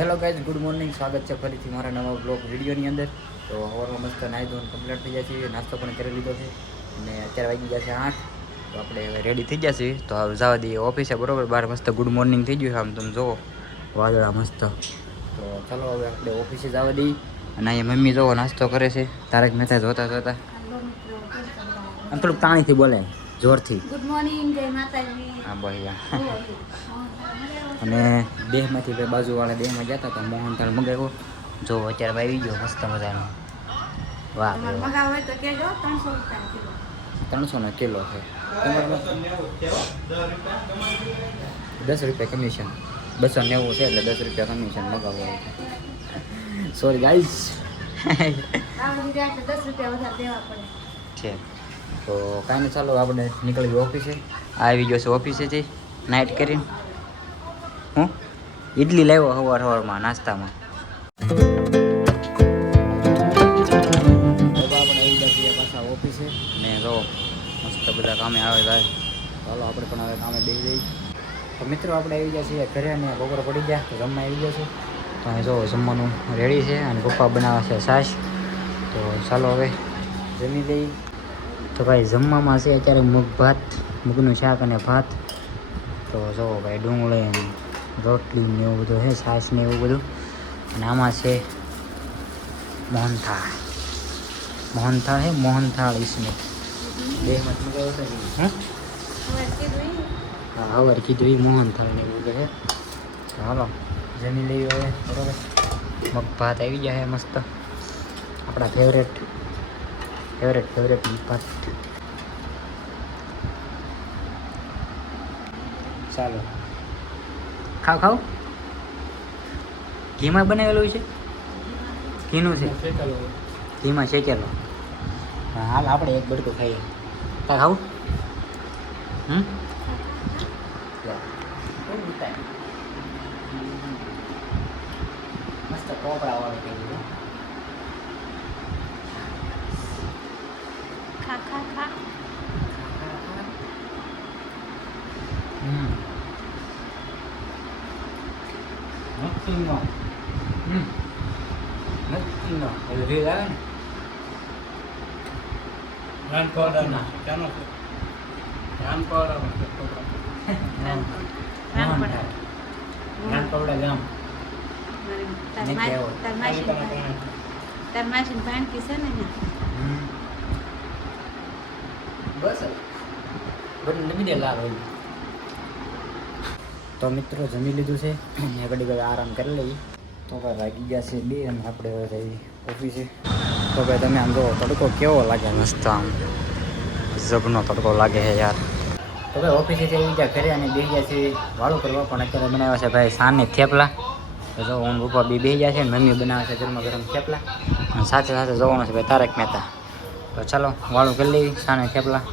Hello guys, good morning. સ્વાગત છે ફરીથી મારા નવા બ્લોગ વિડીયોની અંદર. તો સવારમાં મસ્ત નાહી ધોઈને કમ્પ્લીટ થઈ જાય છે, નાસ્તો પણ કરી લીધો છે અને અત્યારે વાગી ગયા છે 8. તો આપણે હવે રેડી થઈ ગયા છીએ. તો હવે જવા દઈએ ઓફિસે. બરોબર, બહાર મસ્ત ગુડ મોર્નિંગ થઈ ગયું છે. આમ તમે જુઓ વાદળા મસ્ત. તો ચાલો હવે આપણે ઓફિસે જવા દઈએ. અને અહીંયા મમ્મી જુઓ નાસ્તો કરે છે. તારક મહેતા જોતા જોતા. આમ થોડુંક તાણીથી બોલે, જોરથી. ગુડ મોર્નિંગ, જય માતાજી. હા ભાઈ. અને દેહમાંથી ભાઈ બાજુવાળા દેહમાં જતા હતા, મોહનથાળ મગાવ્યો. જો અત્યારે આવી ગયો મસ્ત મજાનો. વાહ, મગાવ હોય તો કેજો. 300 રૂપિયા કિલો. 300 કિલો છે. 10 રૂપિયા કમિશન. 290 છે એટલે 10 રૂપિયા કમિશન મગાવવું હોય. Sorry guys. 10 રૂપિયા વધારે દેવા પડે છે. તો કાંઈ નહીં, ચાલો આપણે નીકળી ઓફિસે. આવી ગયો છે ઓફિસેથી નાઇટ કરીને. હું ઇડલી લાવ્યો સવારમાં નાસ્તામાં. આપણે આવી ગયા છીએ પાછા ઓફિસે ને જો મસ્ત બધા કામે આવે જાય. ચાલો આપણે પણ હવે કામે બેસી જઈએ. તો મિત્રો આપણે આવી ગયા છીએ ઘરે અને બપોર પડી ગયા તો જમવા આવી ગયા છે. તો અહીં જો જમવાનું રેડી છે અને પપ્પા બનાવે છે છાશ. તો ચાલો હવે જમી લઈએ. તો ભાઈ જમવામાં છે અત્યારે મગ ભાત, મગનું શાક અને ભાત. તો જો ભાઈ ડુંગળી રોટલી ને એવું બધું છે, છાશ ને એવું બધું. અને આમાં છે મોહનથાળ. મોહનથાળ છે, મોહનથાળ ઈસમે દેહમાં મગાવ્યો છે. હા હા, હવે કીધું એ મોહનથાળ ને એવું બધું છે. હાલો જમી લઈએ હવે. બરોબર, મગ ભાત આવી ગયા છે મસ્ત, આપણા ફેવરેટ મગ ભાત. ચાલો ખાવ. ઘીમાં બનાવેલું છે, ઘીનું છે, ઘીમાં શેકેલો. હાલ આપણે એક બડકું ખાઈએ. કાંઈ ખાવું? મસ્ત કોપરા વાળું થઈ ગયું. ખા નક્કી નો એ રીલ આવે ને નાન પાવડરના ચાનો છે. નાન પાવડરમાં છે નાન પાવડા ગામ તાર માસી ભાણકી છે ને બસ બધું નમી દે લાલ હોય. તો મિત્રો જમી લીધું છે, ઘડી ઘડી આરામ કરી લઈએ. તો ભાઈ વાગી ગયા છે 2 અને આપણે હવે જઈએ ઓફિસે. તો ભાઈ તમે આમ જો તડકો કેવો લાગે, મસ્ત આમ જબનો તડકો લાગે છે યાર. તો ભાઈ ઓફિસેથી આવી ગયા ઘરે અને બેસી ગયા છે વાળું કરવા. પણ અત્યારે બનાવ્યા છે ભાઈ સાને થેપલા. તો જો હું પપ્પા બેસી ગયા છે ને મમ્મી બનાવે છે ગરમા ગરમ થેપલા. અને સાથે સાથે જોવાનું છે ભાઈ તારક મહેતા. તો ચાલો વાળું કરી લઈએ સાને થેપલા.